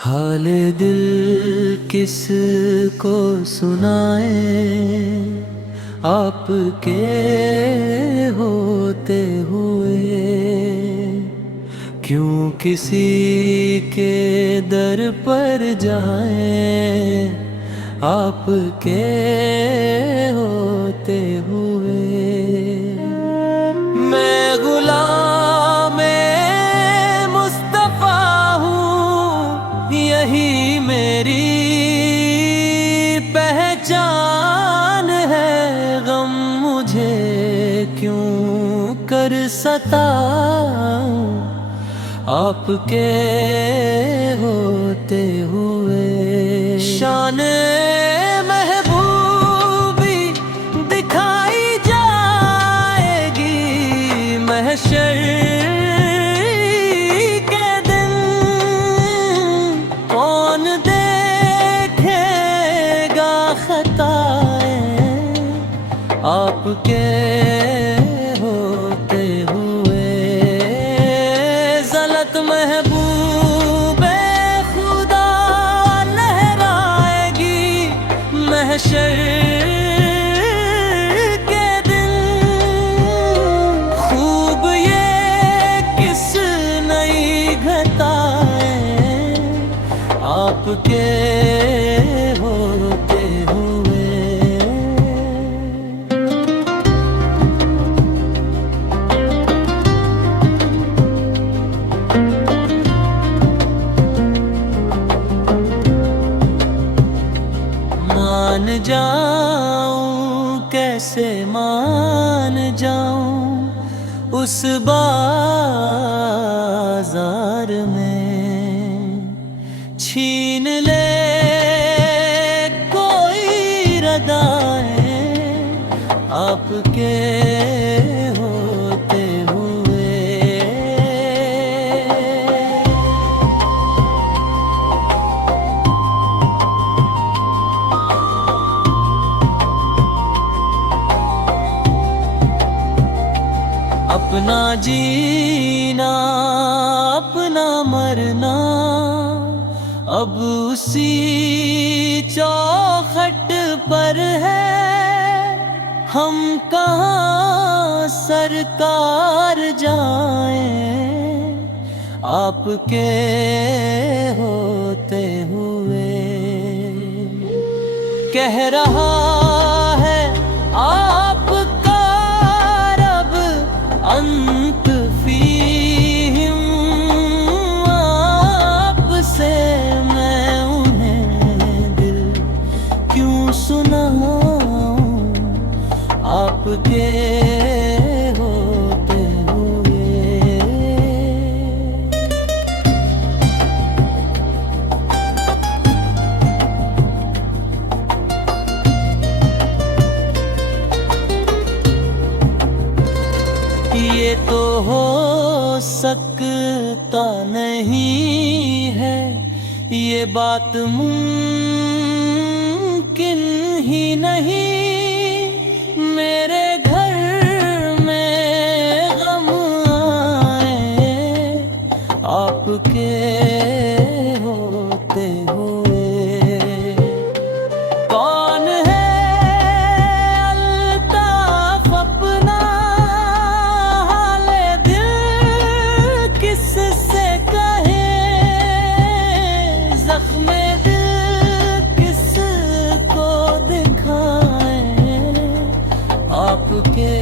हाल दिल किस को सुनाए, आपके होते हुए क्यों किसी के दर पर जाए, आपके होते हुए। मैं गुलामे मुस्तफा हूँ, यही मेरी पहचान है। गम मुझे क्यों कर सताऊं, आपके होते हुए। शान महबूबी दिखाई जाएगी महशर के दिन, कौन देखेगा खताएं आपके होते हुए। ज़लत महबूबे खुदा लहराएगी महशर के दिन, खूब ये किस नई घटाएं आपके होते हुए। मान जाऊं कैसे मान जाऊं उस बाजार में, छीन ले कोई रदाएं आपके होते हुए। अपना जीना अपना मरना अब उसी चौखट पर है। हम कहाँ सरकार जाएं आपके होते हुए। कह रहा है आपका रब अंत फीहिम, आपसे मैं उन्हें दिल क्यों सुनाऊं आपके होते हुए। ये तो हो सकता नहीं है, ये बात मुमकिन ही नहीं। मेरे घर में गम आए आपके होते हुए। कौन है अल्ताफ अपना हाले दिल किससे कहे, ज़ख्मे दिल किसको दिखाएं आपके